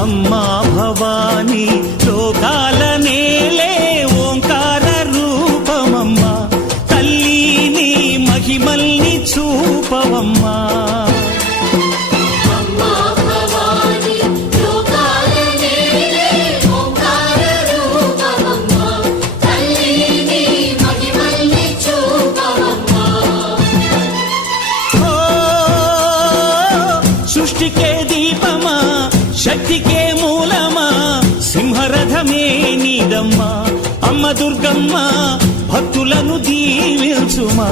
అమ్మా భవానీ లోకాల నేలే ఓంకార రూపమమ్మా, తల్లి నీ మహిమల్ని చూపవమ్మా. సృష్టికే దీపమా, శక్తికే మూలమా, సింహరథమే నీదమ్మా. అమ్మ దుర్గమ్మ భక్తులను దీవించుమా.